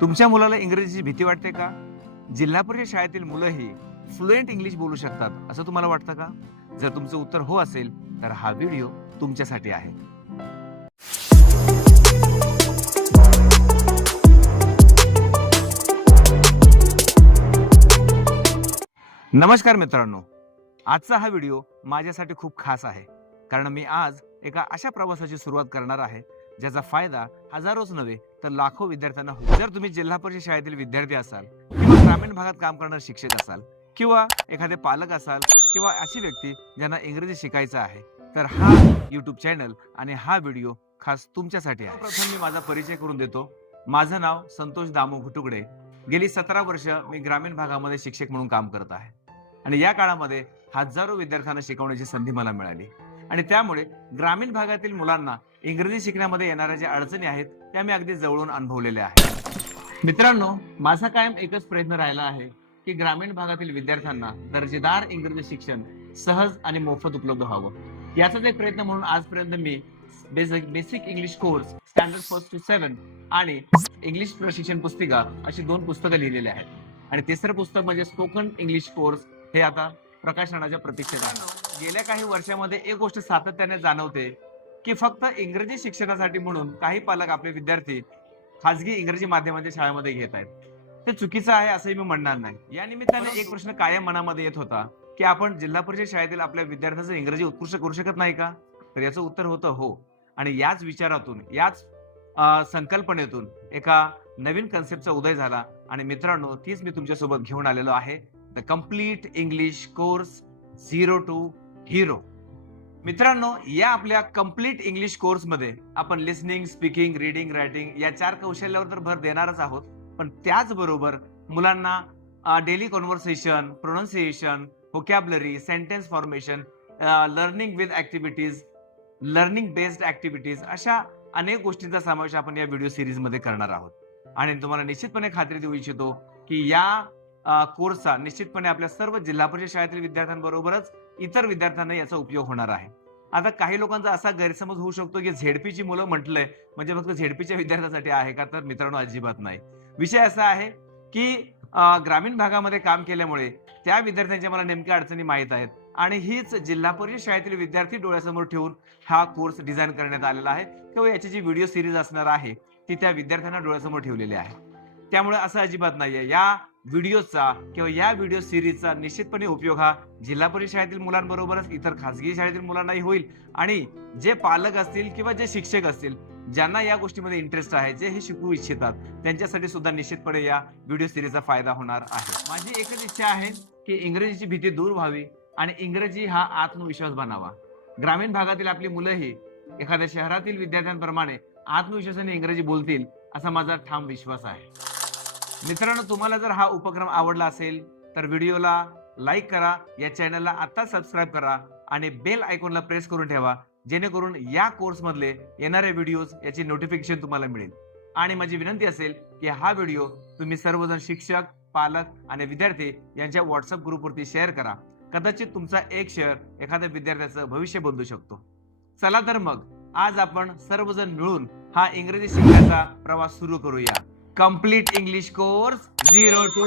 तुमच्या मुलाला इंग्रजीची भीती वाटते का? जिल्हा परिषद शाळेतील मुलंही फ्लुएंट इंग्लिश बोलू शकतात असं तुम्हाला वाटतं का? जर तुमचं उत्तर हो असेल तर हा व्हिडिओ तुमच्यासाठी आहे. नमस्कार मित्रांनो, आजचा हा व्हिडिओ माझ्यासाठी खूप खास आहे, कारण मी आज एका अशा प्रवासाची सुरुवात करणार आहे ज्याचा फायदा हजारोच नव्हे तर लाखो विद्यार्थ्यांना होईल. जर तुम्ही जिल्हा परिषद शाळेतील विद्यार्थी असाल किंवा ग्रामीण भागात काम करणारे शिक्षक असाल किंवा एखादे पालक असाल किंवा अशी व्यक्ती ज्यांना इंग्रजी शिकायचं आहे, तर हा YouTube चॅनल आणि हा व्हिडिओ खास तुमच्यासाठी आहे. प्रथम मी माझा परिचय करून देतो. माझं नाव संतोष दामो घुटुगडे. गेली 17 वर्ष मी ग्रामीण भागामध्ये शिक्षक म्हणून काम करत आहे आणि या काळामध्ये हजारो विद्यार्थ्यांना शिकवण्याची संधी मला मिळाली आणि त्यामुळे ग्रामीण भागातील मुलांना इंग्रजी शिकण्यामध्ये येणाऱ्या ज्या अडचणी आहेत त्या मी अगदी जवळून अनुभवलेल्या आहेत. मित्रांनो, माझा कायम एकच प्रयत्न राहिला आहे की ग्रामीण भागातील विद्यार्थ्यांना दर्जेदार इंग्रजी शिक्षण सहज आणि मोफत उपलब्ध व्हावं. याचाच एक प्रयत्न म्हणून आजपर्यंत मी basic English course standard 1 to 7 आणि इंग्लिश प्रशिक्षण पुस्तिका अशी 2 पुस्तकं लिहिलेली आहेत आणि तिसरं पुस्तक म्हणजे स्पोकन इंग्लिश कोर्स हे आता प्रकाशनाच्या प्रतीक्षेत आहे. गेल्या काही वर्षामध्ये एक गोष्ट सातत्याने जाणवते की फक्त इंग्रजी शिक्षणासाठी म्हणून काही पालक आपले विद्यार्थी खासगी इंग्रजी माध्यमाच्या शाळेमध्ये घेत आहेत. ते चुकीचं आहे असंही मी म्हणणार नाही. या निमित्ताने एक प्रश्न कायम मनामध्ये येत होता की आपण जिल्हा परिषद शाळेतील आपल्या विद्यार्थ्यांचं इंग्रजी उत्कृष्ट करू शकत नाही का? तर याचं उत्तर होतं हो. आणि याच विचारातून, याच संकल्पनेतून एका नवीन कन्सेप्टचा उदय झाला आणि मित्रांनो, तीच मी तुमच्यासोबत घेऊन आलेलो आहे, the complete English course 0 to Hero. मित्रांनो, या आपल्या कम्प्लीट इंग्लिश कोर्स मध्ये आपण लिसनिंग, स्पीकिंग, रीडिंग, रायटिंग या 4 कौशल्यावर तर भर देणारच आहोत, पण त्याचबरोबर मुलांना daily conversation, pronunciation, vocabulary, sentence formation, learning with activities, learning based activities अशा अनेक गोष्टींचा समावेश आपण या व्हिडिओ सिरीज मध्ये करणार आहोत. आणि तुम्हाला निश्चितपणे खात्री देऊ इच्छितो की या कोर्सचा निश्चितपणे आपल्या सर्व जिल्हा परिषद शाळेतील विद्यार्थ्यांबरोबरच इतर विद्यार्थ्यांना याचा उपयोग होणार आहे. आता काही लोकांचा असा गैरसमज होऊ शकतो की झेडपीची मुलं म्हटलंय म्हणजे फक्त झेडपीच्या विद्यार्थ्यांसाठी आहे का? तर मित्रांनो, अजिबात नाही. विषय असा आहे की ग्रामीण भागामध्ये काम केल्यामुळे त्या विद्यार्थ्यांच्या मला नेमक्या अडचणी माहीत आहेत आणि हीच जिल्हा परिषद शाळेतील विद्यार्थी डोळ्यासमोर ठेवून हा कोर्स डिझाईन करण्यात आलेला आहे किंवा याची जी व्हिडिओ सिरीज असणार आहे ती त्या विद्यार्थ्यांना डोळ्यासमोर ठेवलेली आहे. त्यामुळे असं अजिबात नाहीये. या व्हिडिओचा किंवा या व्हिडिओ सिरीजचा निश्चितपणे उपयोग हा जिल्हा परिषद शाळेतील मुलांबरोबरच इतर खासगी शाळेतील मुलांनाही होईल आणि जे पालक असतील किंवा जे शिक्षक असतील ज्यांना या गोष्टीमध्ये इंटरेस्ट आहे, जे हे शिकू इच्छितात, त्यांच्यासाठी सुद्धा निश्चितपणे या व्हिडिओ सिरीजचा फायदा होणार आहे. माझी एकच इच्छा आहे की इंग्रजीची भीती दूर व्हावी आणि इंग्रजी हा आत्मविश्वास बनावा. ग्रामीण भागातील आपली मुलंही एखाद्या शहरातील विद्यार्थ्यांप्रमाणे आत्मविश्वासाने इंग्रजी बोलतील असा माझा ठाम विश्वास आहे. मित्रांनो, तुम्हाला जर हा उपक्रम आवडला असेल तर व्हिडिओला लाईक करा, या चॅनलला आता सबस्क्राईब करा आणि बेल आयकॉनला प्रेस करून ठेवा, जेणेकरून या कोर्स मधले येणारे व्हिडिओज याची नोटिफिकेशन तुम्हाला मिळेल. आणि माझी विनंती असेल की हा व्हिडिओ तुम्ही सर्वजण शिक्षक, पालक आणि विद्यार्थी यांच्या व्हॉट्सअप ग्रुपवरती शेअर करा. कदाचित तुमचा एक शेअर एखाद्या विद्यार्थ्याचं भविष्य बदलू शकतो. चला तर मग आज आपण सर्वजण मिळून हा इंग्रजी शिकण्याचा प्रवास सुरू करूया. Complete English course 0 to